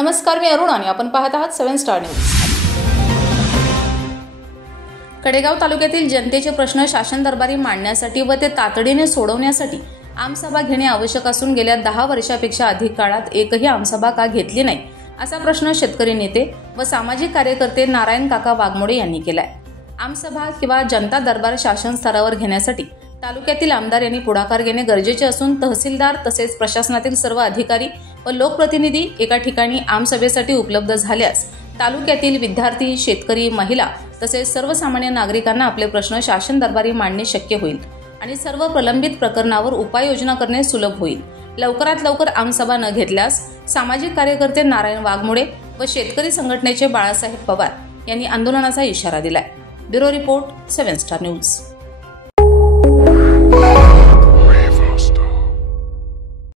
नमस्कार, मी अरुण आणि आपण पाहत आहात 7 स्टार न्यूज। कडेगाव तालुक्यातील जनतेचे प्रश्न शासन दरबारी मांडण्यासाठी व ते तातडीने सोडवण्यासाठी आमसभा घेणे आवश्यक असून गेल्या 10 वर्षापेक्षा अधिक काळात एकही आमसभा का घेतली नाही असा प्रश्न शेतकरी नेते व सामाजिक कार्यकर्ते नारायण काका वाघमोडे यांनी केलाय। आमसभा किंवा जनता दरबार शासन स्तरावर घेण्यासाठी तालुक्यातील आमदार यांनी पुढाकार घेणे गरजेचे असून तहसीलदार तसेच प्रशासनातील सर्व अधिकारी व लोकप्रतिनिधी एका ठिकाणी आमसभेसाठी उपलब्ध झाल्यास तालुक्यातील विद्यार्थी, शेतकरी, महिला तसेच सर्वसामान्य नागरिकांना आपले प्रश्न शासन दरबारी मांडणे शक्य होईल आणि सर्व प्रलंबित प्रकरणावर उपाययोजना करणे सुलभ होईल। लवकरात लवकर आमसभा न घेतल्यास सामाजिक कार्यकर्ते नारायण वाघमोडे व शेतकरी संघटनेचे बाळासाहेब पवार यांनी आंदोलनाचा इशारा दिलाय। Bureau report 7 star news.